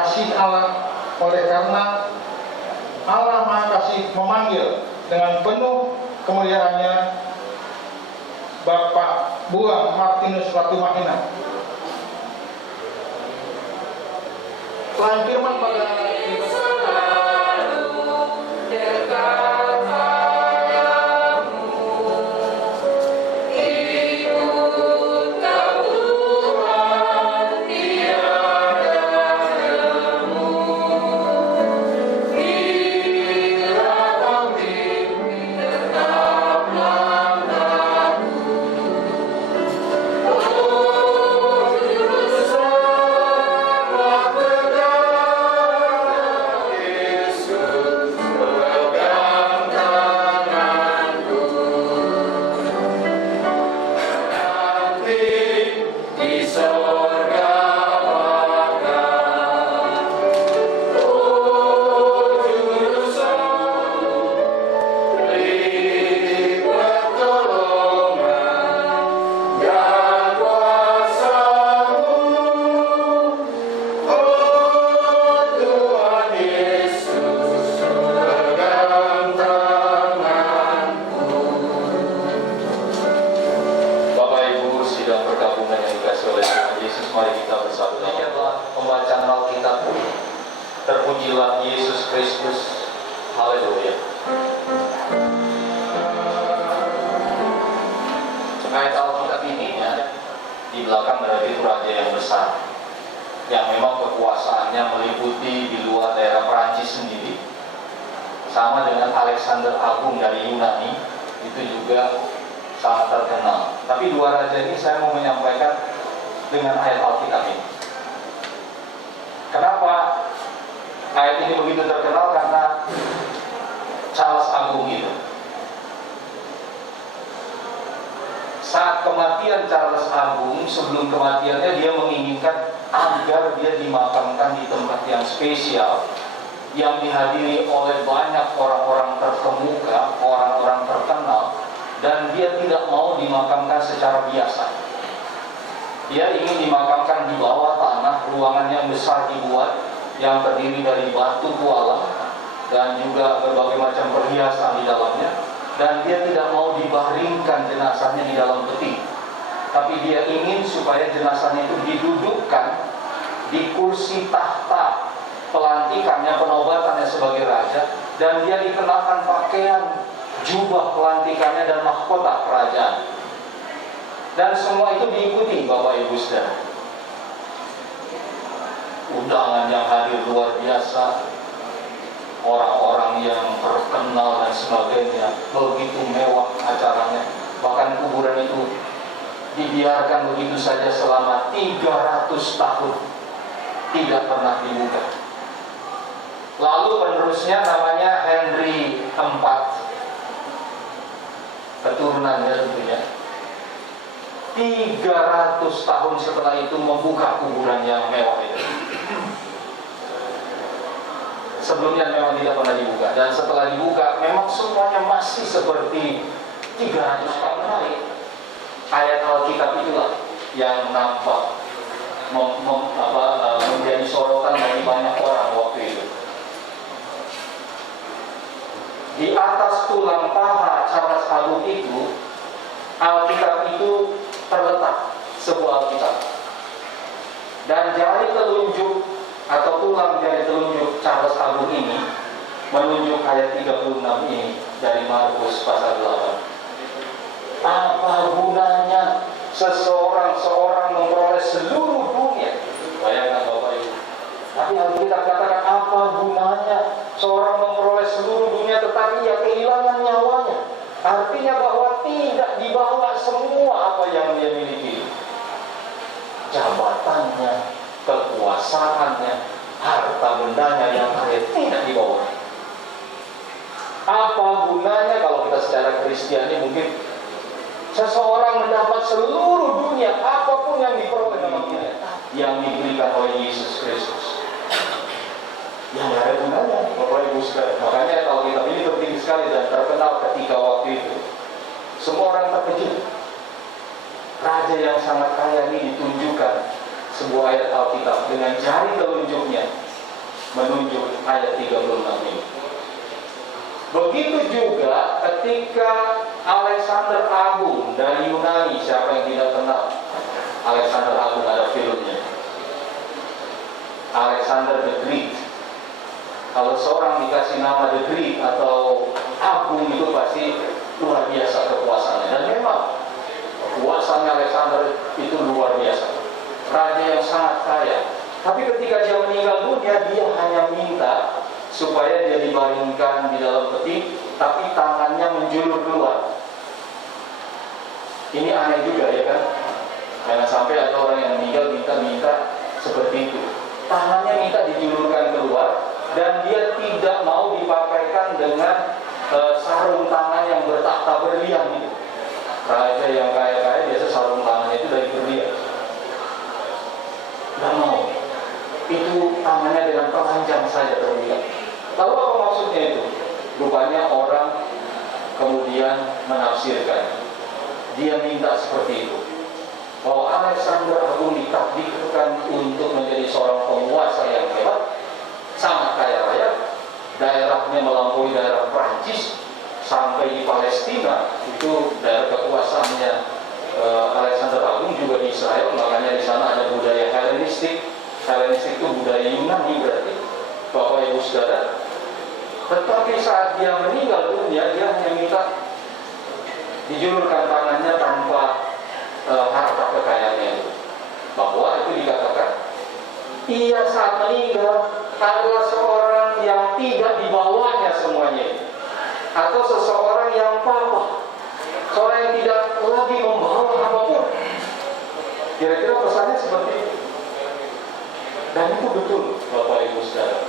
kasih Allah. Oleh karena Allah Maha Kasih memanggil dengan penuh kemuliaannya Bapak Buang Martinus Latumahina. Selain firman pada terpujilah Yesus Kristus. Haleluya. Ayat Alkitab ini di belakang berarti itu raja yang besar, yang memang kekuasaannya meliputi di luar daerah Perancis sendiri, sama dengan Alexander Agung dari Yunani, itu juga sangat terkenal. Tapi dua raja ini saya mau menyampaikan dengan ayat Alkitab ini. Kenapa ayat ini begitu terkenal? Karena Charles Agung itu, saat kematian Charles Agung, sebelum kematiannya dia menginginkan agar dia dimakamkan di tempat yang spesial, yang dihadiri oleh banyak orang-orang terkemuka, orang-orang terkenal, dan dia tidak mau dimakamkan secara biasa. Dia ingin dimakamkan di bawah tanah, ruangan yang besar dibuat, yang terdiri dari batu tualang dan juga berbagai macam perhiasan di dalamnya. Dan dia tidak mau dibaringkan jenazahnya di dalam peti, tapi dia ingin supaya jenazahnya itu didudukkan di kursi tahta pelantikannya, penobatannya sebagai raja, dan dia dikenakan pakaian jubah pelantikannya dan mahkota kerajaan. Dan semua itu diikuti Bapak Ibu Saudara. Undangan yang hadir luar biasa, orang-orang yang terkenal dan sebagainya, begitu mewah acaranya. Bahkan kuburan itu dibiarkan begitu saja selama 300 tahun, tidak pernah dibuka. Lalu penerusnya namanya Henry IV, keturunannya tentunya, 300 tahun setelah itu membuka kuburan yang mewah itu. Sebelumnya memang tidak pernah dibuka, dan setelah dibuka memang semuanya masih seperti 300 tahun lalu. Ayat Alkitab itulah yang nampak menjadi sorotan bagi banyak orang waktu itu. Di atas tulang paha Charles Agung itu, Alkitab itu terletak sebuah Alkitab, dan jari telunjuk atau tulang jari telunjuk Charles Agung ini menunjuk ayat 36 ini dari Markus pasal 8. Apa gunanya seorang memperoleh seluruh dunia? Bayangkan Bapak Ibu. Tapi Alkitab katakan, apa gunanya seorang memperoleh seluruh dunia tetapi ia kehilangan nyawanya? Artinya bahwa tidak dibawa semua apa yang dia miliki. Jabatannya, kekuasaannya, harta bendanya yang kaya tidak dibawa. Apa gunanya kalau kita secara Kristiani mungkin seseorang mendapat seluruh dunia, apapun yang diperoleh dalam dunia, yang diberikan oleh Yesus Kristus, yang tidak ada gunanya, Bapak Ibu sekalian. Makanya kalau kitab ini penting sekali dan terkenal ketika waktu itu. Semua orang terkejut. Raja yang sangat kaya ini ditunjukkan sebuah ayat Alkitab dengan jari telunjuknya menunjuk ayat 36 ini. Begitu juga ketika Alexander Agung dari Yunani, siapa yang tidak kenal Alexander Agung, ada filmnya, Alexander the Great. Kalau seorang dikasih nama the Great atau Agung itu pasti luar biasa kekuasaannya. Dan memang kekuasaannya Alexander itu luar biasa, raja yang sangat kaya. Tapi ketika dia meninggal dunia, dia hanya minta supaya dia dibaringkan di dalam peti, tapi tangannya menjulur keluar. Ini aneh juga ya kan? Jangan sampai ada orang yang meninggal minta seperti itu. Tangannya minta dijulurkan keluar, dan dia tidak mau dipakaikan dengan sarung tangan yang bertahta berlian itu. Raja yang kaya-kaya biasa sarung tangannya itu dari berlian. Tidak mau. Itu tangannya dengan telanjang saja terlihat. Lalu apa maksudnya itu? Rupanya orang kemudian menafsirkan. Dia minta seperti itu, bahwa Alexander Agung ditakdirkan untuk menjadi seorang penguasa yang hebat, sangat kaya raya, daerahnya melampaui daerah Prancis sampai di Palestina. Itu daerah kekuasaannya Alexander Agung, juga di Israel. Makanya di sana ada budaya Helenistik. Helenistik itu budaya Yunani berarti, Bapak Ibu Saudara. Tetapi saat dia meninggal dunia, dia hanya minta dijulurkan tangannya tanpa harta kekayaannya itu. Bahwa itu dikatakan, ia saat meninggal adalah seorang yang tidak dibawanya semuanya, atau seseorang yang papa, seorang yang tidak lagi membawa apapun. Kira-kira pesannya seperti itu. Dan itu betul, Bapak Ibu Saudara.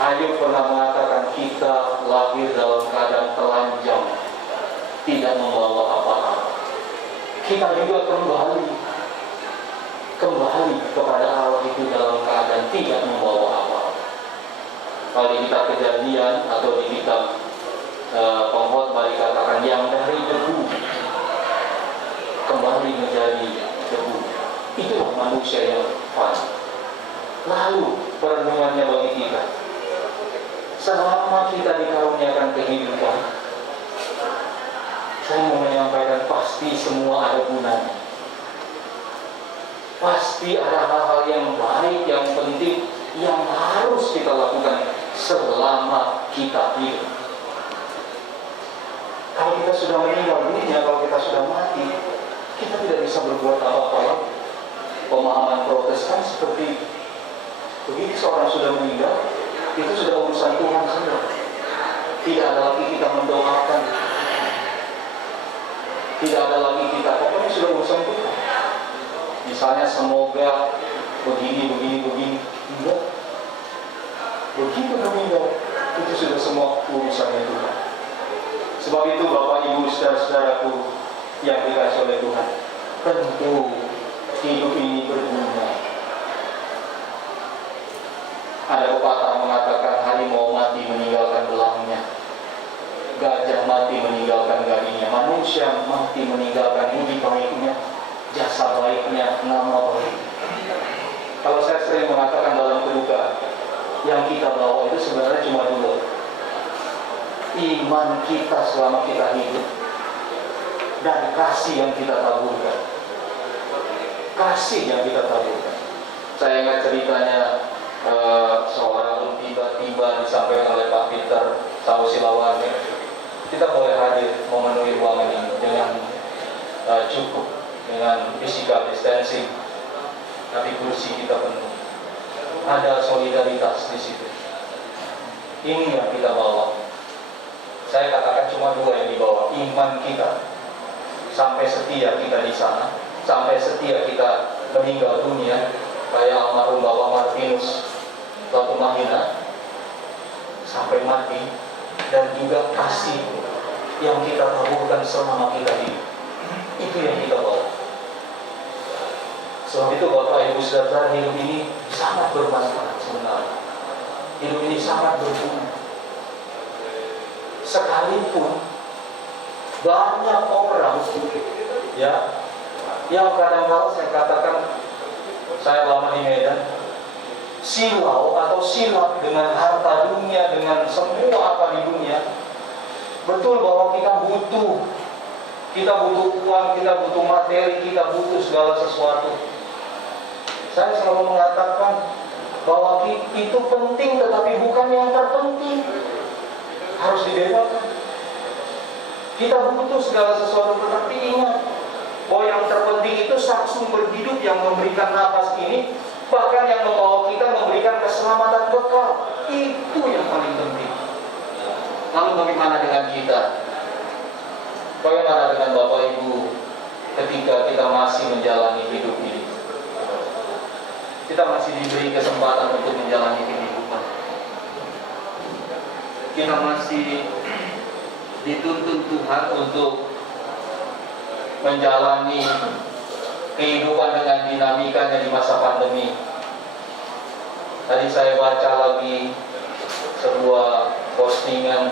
Ayub pernah mengatakan, kita lahir dalam keadaan telanjang, tidak membawa apa-apa. Kita juga kembali kepada Allah itu dalam keadaan tidak membawa apa-apa. Kalau di kitab Kejadian atau di kitab Pengkhotbah dikatakan, yang dari debu kembali menjadi debu. Itulah manusia yang fana. Lalu perenungannya bagi kita, selama kita dikaruniakan kehidupan, saya mau menyampaikan, pasti semua ada gunanya. Pasti ada hal-hal yang baik, yang penting, yang harus kita lakukan selama kita hidup. Kalau kita sudah meninggal dunia, kalau kita sudah mati, kita tidak bisa berbuat apa-apa lagi. Pemahaman Protestan seperti itu. Begitu seorang sudah meninggal, itu sudah urusan Tuhan saja. Tidak ada lagi kita mendoakan, tidak ada lagi kita, pokoknya sudah urusan Tuhan. Misalnya semoga begini. Enggak. Begitu meninggal, itu sudah semua urusannya Tuhan. Sebab itu Bapak Ibu saudara-saudaraku yang dikasihi oleh Tuhan, tentu hidup ini berguna. Ada pepatah mengatakan, harimau mati meninggalkan belangnya, gajah mati meninggalkan garingnya, manusia mati meninggalkan budi baiknya, jasa baiknya, nama baik. Kalau saya sering mengatakan dalam kedukaan, yang kita bawa itu sebenarnya cuma dua. Iman kita selama kita hidup, dan kasih yang kita taburkan. Kasih yang kita taburkan. Saya ingat ceritanya seorang tiba-tiba disampaikan oleh Pak Peter Sausilawane, kita boleh hadir memenuhi ruangan ini dengan cukup, dengan physical distancing, tapi kursi kita penuh. Ada solidaritas di situ. Ini yang kita bawa. Saya katakan cuma dua yang dibawa. Iman kita, sampai setia kita di sana, sampai setia kita meninggal dunia, kayak almarhum Bapak Martinus Latumahina, sampai mati. Dan juga kasih yang kita taburkan selama kita hidup. Itu yang kita bawa. Sebab itu Bapak Ibu Saudara, hidup ini sangat bermanfaat sebenarnya. Hidup ini sangat berguna. Sekalipun banyak orang ya yang kadang-kadang saya katakan, saya lama di Medan, silau atau silap dengan harta dunia, dengan semua apa di dunia. Betul bahwa kita butuh uang, kita butuh materi, kita butuh segala sesuatu. Saya selalu mengatakan bahwa itu penting, tetapi bukan yang terpenting. Harus dibedakan. Kita butuh segala sesuatu, tetapi ingat bahwa yang terpenting itu sak sumber hidup yang memberikan nafas ini, bahkan yang membawa kita memberikan keselamatan kekal. Itu yang paling penting. Lalu bagaimana dengan kita? Bagaimana dengan Bapak Ibu ketika kita masih menjalani hidup ini? Kita masih diberi kesempatan untuk menjalani kehidupan. Kita masih dituntun Tuhan untuk menjalani kehidupan dengan dinamikanya di masa pandemi. Tadi saya baca lagi sebuah postingan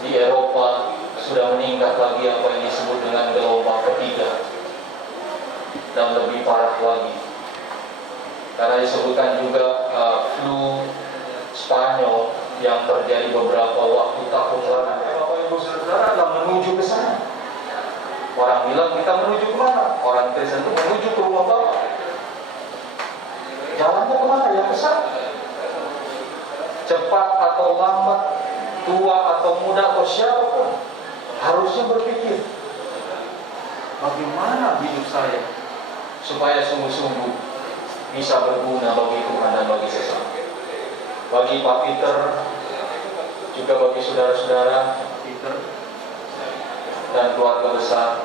di Eropa, sudah meningkat lagi apa yang disebut dengan gelombang ketiga, dan lebih parah lagi. Karena disebutkan juga flu Spanyol yang terjadi beberapa waktu tahun lalu. Bapak Ibu Saudara adalah menuju ke sana. Orang bilang kita menuju kemana? Orang Kristen itu menuju ke rumah Bapa. Jalannya kemana? Ya ke sana. Cepat atau lambat, tua atau muda atau siapapun, harusnya berpikir, bagaimana hidup saya supaya sungguh-sungguh bisa berguna bagi Tuhan dan bagi sesama. Bagi Pak Peter, juga bagi saudara-saudara Peter dan keluarga besar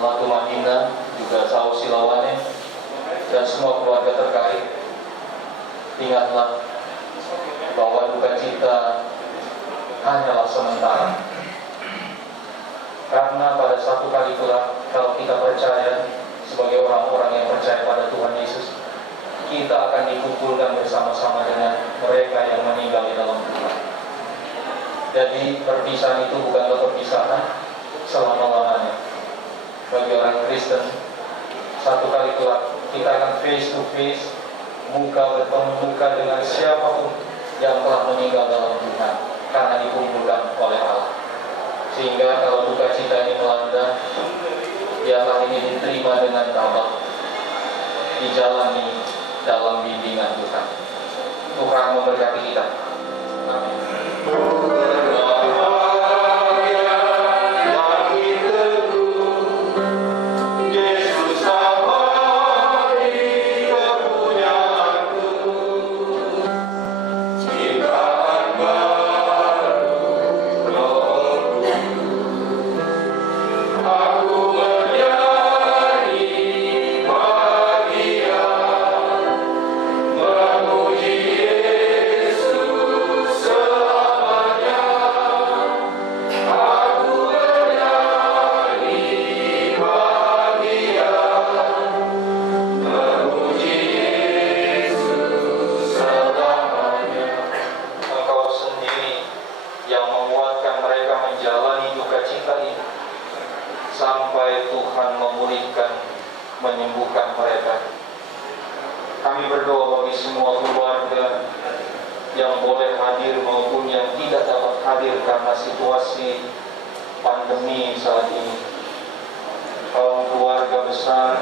Latu Madinah, juga Saud Silawane, dan semua keluarga terkait, ingatlah bahwa duka cita hanyalah sementara. Karena pada satu kali kelak, kalau kita percaya sebagai orang-orang yang percaya pada Tuhan Yesus, kita akan dikumpulkan bersama-sama dengan mereka yang meninggal di dalam Tuhan. Jadi perpisahan itu bukanlah perpisahan selama-lamanya. Bagi orang Kristen, satu kali kelak kita akan face to face, muka bertemu muka dengan siapapun yang telah meninggal dalam Tuhan, karena dikumpulkan oleh Allah. Sehingga kalau duka cita ini melanda, biarlah ini diterima dengan tabah, dijalani dalam bimbingan Tuhan. Tuhan memberkati kita. Amin. Menyembuhkan mereka. Kami berdoa bagi semua keluarga yang boleh hadir maupun yang tidak dapat hadir karena situasi pandemi saat ini. Kaum keluarga besar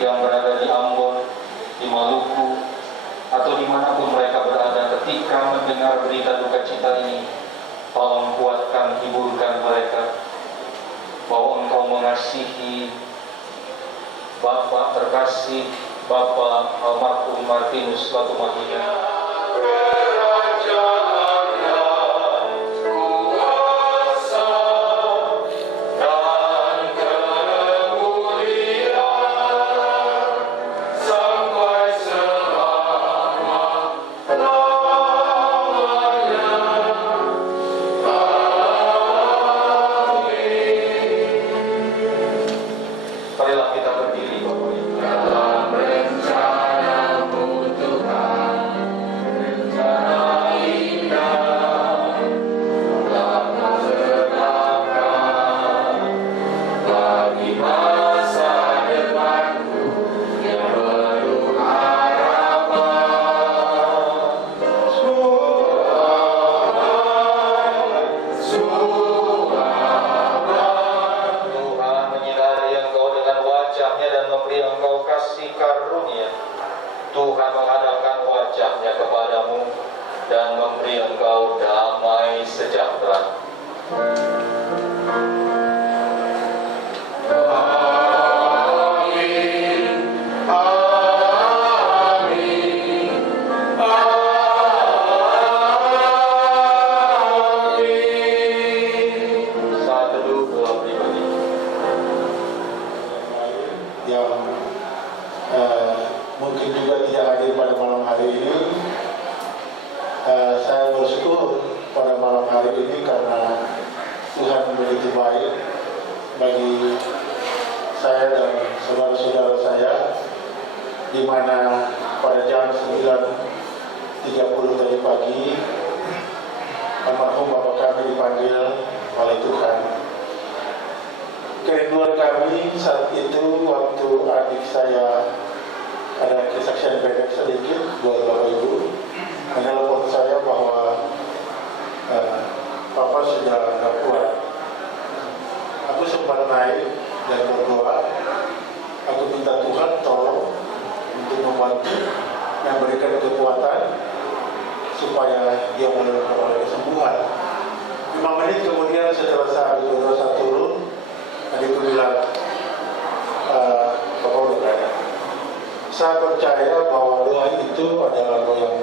yang berada di Ambon, di Maluku, atau dimanapun mereka berada ketika mendengar berita duka cita ini, tolong kuatkan, hiburkan mereka bahwa Engkau mengasihi Bapak terkasih, Bapak almarhum Martinus Latu Madinah. Marilah kita berdiri, Bapak Ibu. dan memberi engkau damai sejahtera. Yang mungkin juga tidak hadir pada malam hari ini, saya bersyukur pada malam hari ini karena Tuhan begitu baik bagi saya dan saudara-saudara saya, di mana pada jam 9.30 tadi pagi almarhum Bapak kami dipanggil oleh Tuhan. Kerinduan kami saat itu waktu adik saya ada kesaksian pendek sedikit buat Bapak Ibu, menelpon saya bahwa Papa sudah tidak kuat. Aku sempat naik dan berdoa. Aku minta Tuhan tolong untuk membantu memberikan kekuatan supaya dia memperoleh kesembuhan. 5 menit kemudian setelah saya berdoa saya turun, adikku bilang, Bapak udah berada. Saya percaya bahwa doa itu adalah doa yang